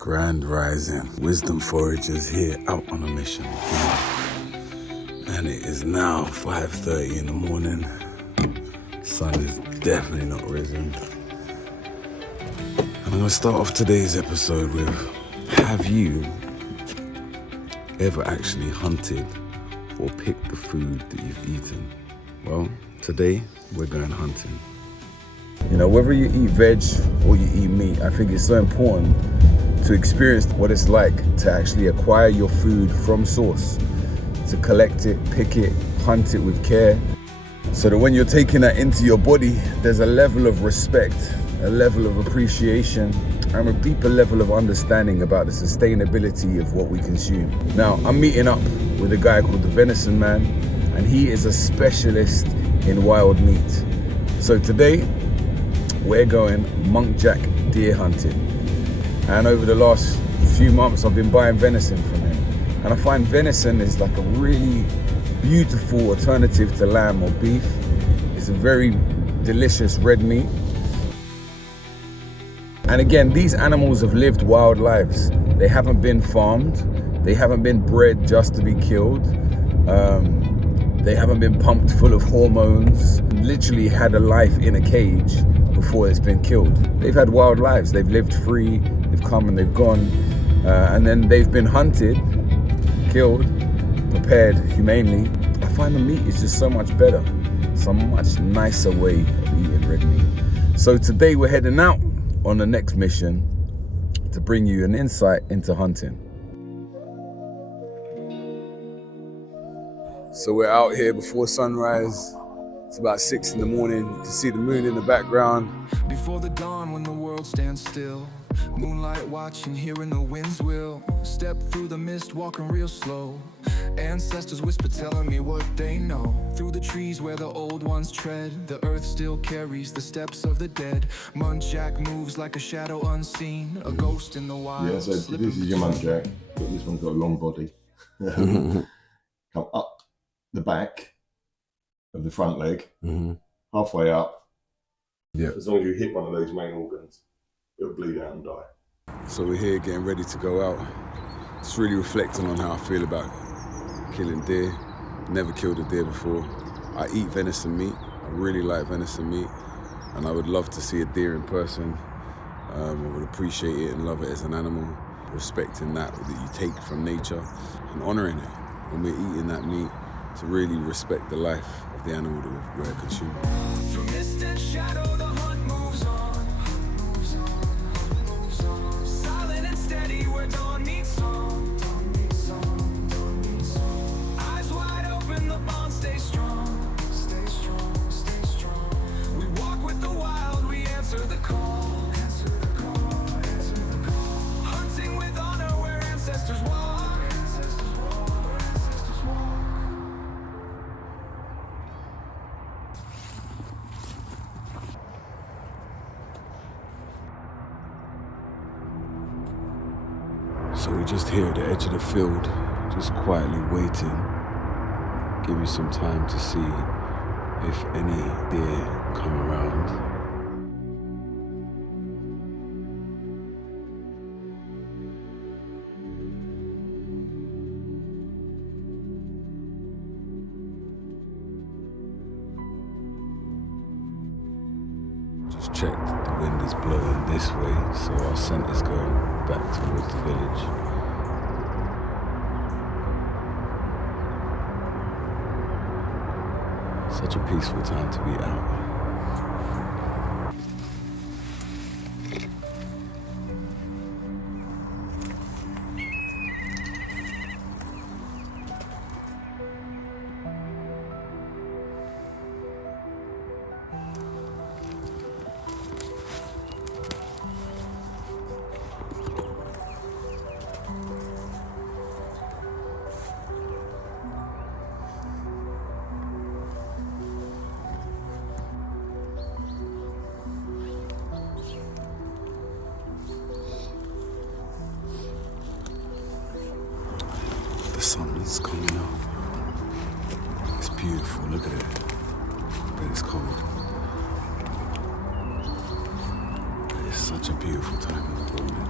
Grand Rising, Wisdom Foragers here out on a mission again. And it is now 5:30 in the morning. Sun is definitely not risen. And I'm gonna start off today's episode with, have you ever actually hunted or picked the food that you've eaten? Well, today we're going hunting. You know, whether you eat veg or you eat meat, I think it's so important to experience what it's like to actually acquire your food from source, to collect it, pick it, hunt it with care, so that when you're taking that into your body, there's a level of respect, a level of appreciation, and a deeper level of understanding about the sustainability of what we consume. Now, I'm meeting up with a guy called the Venison Man, and he is a specialist in wild meat. So today, we're going Muntjac deer hunting. And over the last few months, I've been buying venison from him. And I find venison is like a really beautiful alternative to lamb or beef. It's a very delicious red meat. And again, these animals have lived wild lives. They haven't been farmed. They haven't been bred just to be killed. They haven't been pumped full of hormones. Literally had a life in a cage before it's been killed. They've had wild lives. They've lived free. They've come and they've gone. And then they've been hunted, killed, prepared humanely. I find the meat is just so much better. It's a much nicer way of eating red meat. So today we're heading out on the next mission to bring you an insight into hunting. So we're out here before sunrise. It's about 6 in the morning. You can see the moon in the background. Before the dawn, when the world stands still, moonlight watching, hearing the winds will step through the mist, walking real slow. Ancestors whisper, telling me what they know. Through the trees where the old ones tread, the earth still carries the steps of the dead. Muntjac moves like a shadow unseen, a ghost in the wild. Yeah, so this is your Muntjac, but this one's got a long body. Come up the back of the front leg, halfway up. Yeah. As long as you hit one of those main organs, it'll bleed out and die. So we're here getting ready to go out. Just really reflecting on how I feel about killing deer. Never killed a deer before. I eat venison meat. I really like venison meat. And I would love to see a deer in person. I would appreciate it and love it as an animal. Respecting that you take from nature and honoring it when we're eating that meat, to really respect the life of the animal that we're consuming. Through mist and shadow, the hunt moves on. Silent and steady, where dawn meets song. Eyes wide open, the bond stays strong. Stay strong, stay strong. We walk with the wild, we answer the call. Answer the call, answer the call. Hunting with honor where ancestors walk. So we're just here at the edge of the field, just quietly waiting. Give you some time to see if any deer come around. Just checked, the wind is blowing this way, so our scent is going back towards the village. Such a peaceful time to be out. The sun is coming up. It's beautiful, look at it. But it's cold. It's such a beautiful time in the morning.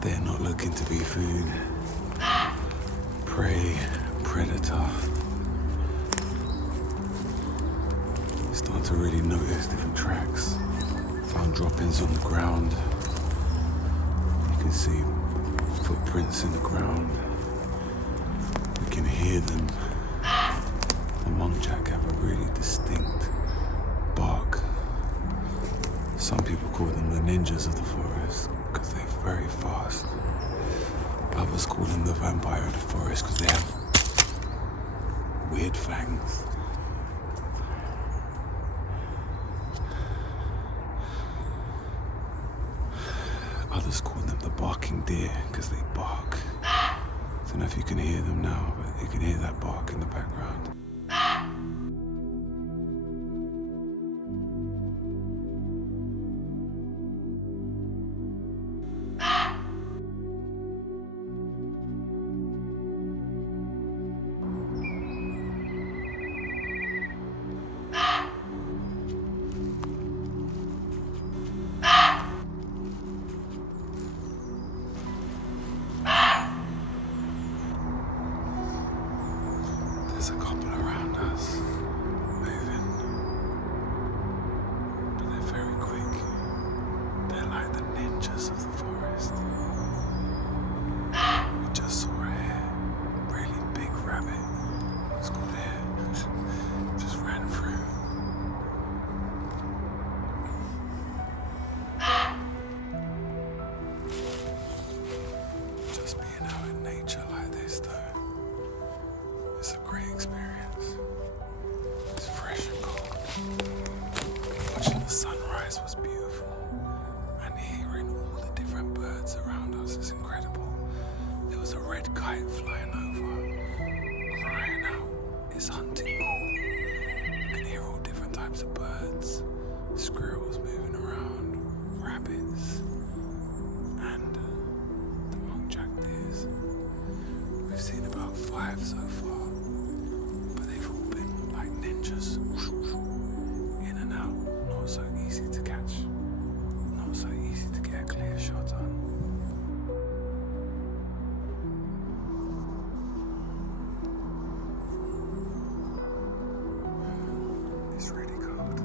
They're not looking to be food. Prey, predator. Starting to really notice different tracks. Found droppings on the ground. You can see footprints in the ground. You can hear them. The Muntjac have a really distinct bark. Some people call them the ninjas of the forest because they're very fast. Others call them the vampire of the forest because they have weird fangs. Others call them the barking deer because they bark. I don't know if you can hear them now, but you can hear that bark in the background. There's a couple around us, moving, but they're very quick. They're like the ninjas of the forest. We just saw a really big rabbit. It's called hare. Just ran through. Just being out in nature like this, though. It's a great experience. It's fresh and cold. Watching the sunrise was beautiful. And hearing all the different birds around us is incredible. There was a red kite flying over, crying out. It's hunting call. You can hear all different types of birds. Squirrels moving around, rabbits, and the Muntjac deers. We've seen about 5 so far. They've all been like ninjas, in and out, not so easy to catch, not so easy to get a clear shot on. It's really cold.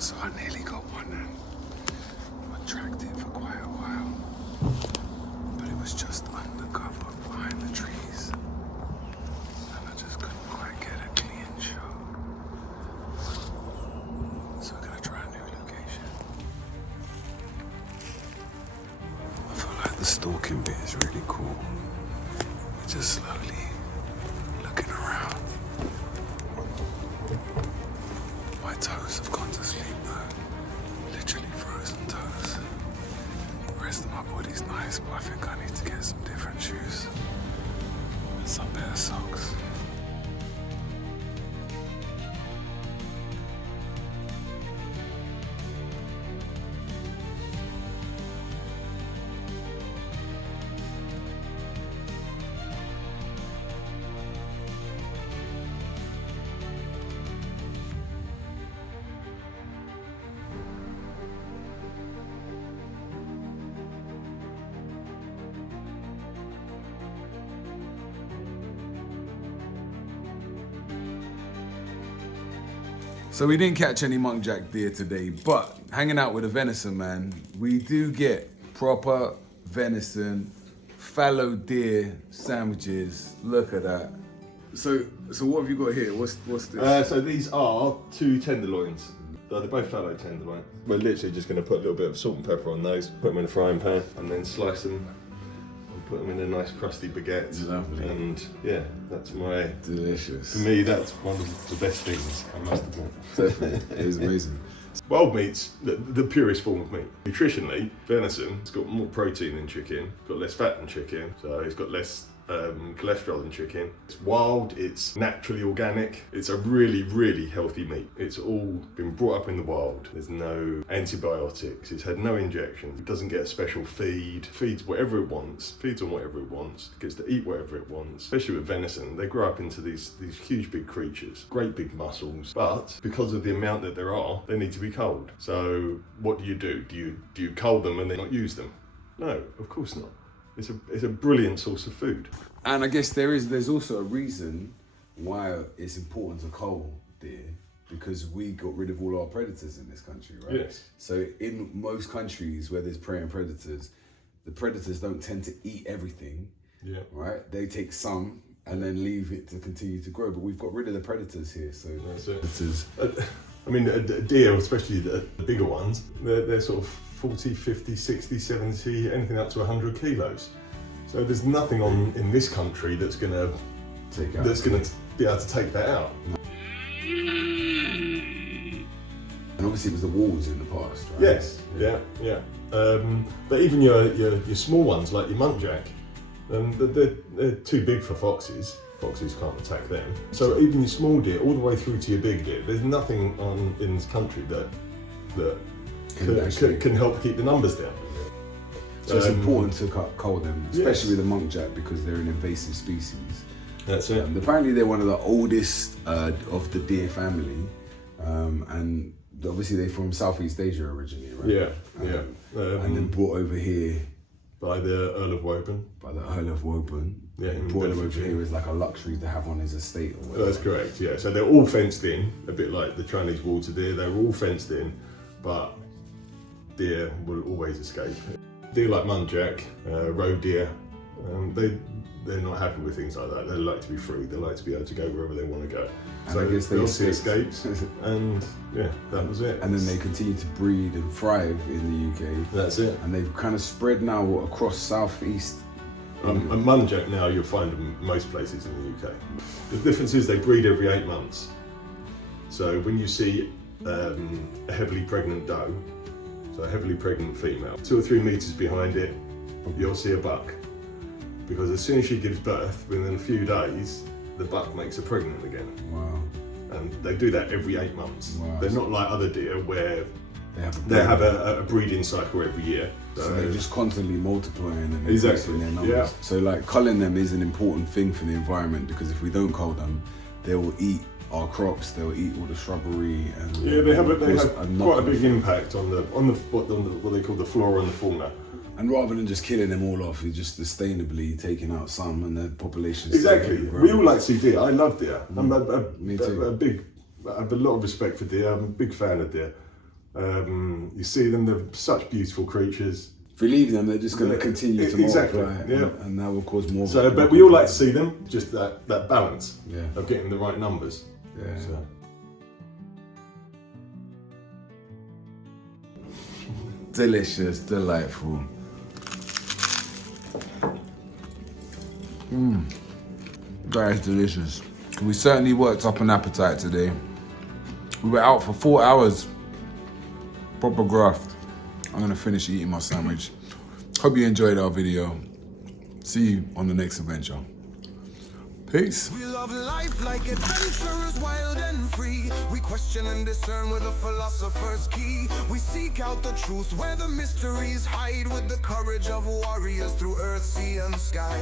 So I nearly got one. I tracked it for quite a while, but it was just undercover behind the trees, and I just couldn't quite get a clean shot. So we're gonna try a new location. I feel like the stalking bit is really cool. We're just slowly looking around. My toes have gone to sleep though. Literally frozen toes. The rest of my body's nice, but I think I need to get some different shoes and some better socks. So we didn't catch any Muntjac deer today, but hanging out with a Venison Man, we do get proper venison, fallow deer sandwiches. Look at that. So what have you got here? What's this? So these are 2 tenderloins. They're both fallow tenderloin. We're literally just going to put a little bit of salt and pepper on those, put them in a frying pan, and then slice them on put them in a nice crusty baguette. Lovely. And yeah, that's my... Delicious. For me, that's one of the best things, I must admit. Definitely. It is amazing. Wild meat's the purest form of meat. Nutritionally, venison, it's got more protein than chicken, got less fat than chicken, so it's got less cholesterol than chicken. It's wild, it's naturally organic, it's a really, really healthy meat. It's all been brought up in the wild. There's no antibiotics, it's had no injections, it doesn't get a special feed, feeds whatever it wants, feeds on whatever it wants, gets to eat whatever it wants. Especially with venison, they grow up into these huge big creatures, great big muscles, but because of the amount that there are, they need to be culled. So what do? Do you cull them and then not use them? No, of course not. It's a brilliant source of food. And I guess there's also a reason why it's important to cull deer, because we got rid of all our predators in this country, right? Yes. So in most countries where there's prey and predators, the predators don't tend to eat everything, Yeah. right? They take some and then leave it to continue to grow. But we've got rid of the predators here, so That's it. predators. I mean, a deer, especially the bigger ones, they're sort of 40, 50, 60, 70, anything up to 100 kilos. So there's nothing in this country that's gonna be able to take that out. And obviously it was the wolves in the past, right? Yes, yeah. But even your small ones, like your Muntjac, they're too big for foxes. Foxes can't attack them. So even your small deer, all the way through to your big deer, there's nothing in this country that can help keep the numbers down. So it's important to cull them, especially with the Muntjac, because they're an invasive species. That's it. Apparently they're one of the oldest of the deer family, and obviously they're from Southeast Asia originally, right? Yeah. And then brought over here by the Earl of Woburn. by the Earl of Woburn. Yeah, in brought them over Bedfordshire. here as like a luxury to have on his estate or whatever. That's correct, yeah. So they're all fenced in, a bit like the Chinese water deer. They're all fenced in, but deer will always escape. Deer like Muntjac, roe deer, they're not happy with things like that. They like to be free. They like to be able to go wherever they want to go. And So I guess they obviously escaped. escaped, and yeah, that was it. And then they continue to breed and thrive in the UK. That's it. And they've kind of spread now across southeast. And Muntjac now you'll find them most places in the UK. The difference is they breed every 8 months. So when you see a heavily pregnant doe, so a heavily pregnant female, 2 or 3 meters behind it, you'll see a buck. Because as soon as she gives birth, within a few days, the buck makes her pregnant again. Wow. And they do that every 8 months. Wow. They're not like other deer where They have a breeding cycle every year. So they're just constantly multiplying and Exactly, increasing their numbers. yeah. So like culling them is an important thing for the environment, because if we don't cull them, they will eat our crops, they will eat all the shrubbery, and Yeah, they have quite a knock-on big effect. impact on what they call the flora and the fauna. And rather than just killing them all off, you're just sustainably taking out some, and the population. Exactly. We all like to see deer. I love deer. I'm Me too. I have a lot of respect for deer. I'm a big fan of deer. You see them; they're such beautiful creatures. If we leave them, they're just going to continue to Exactly, multiply, yeah. and that will cause more. So, but we all like to see them. Just that balance Yeah. of getting the right numbers. Yeah. So. Delicious, delightful. That is delicious. We certainly worked up an appetite today. We were out for 4 hours. Proper graft. I'm gonna finish eating my sandwich. Hope you enjoyed our video. See you on the next adventure. Peace. We love life like adventurous, wild and free. We question and discern with a philosopher's key. We seek out the truth where the mysteries hide, with the courage of warriors through earth, sea and sky.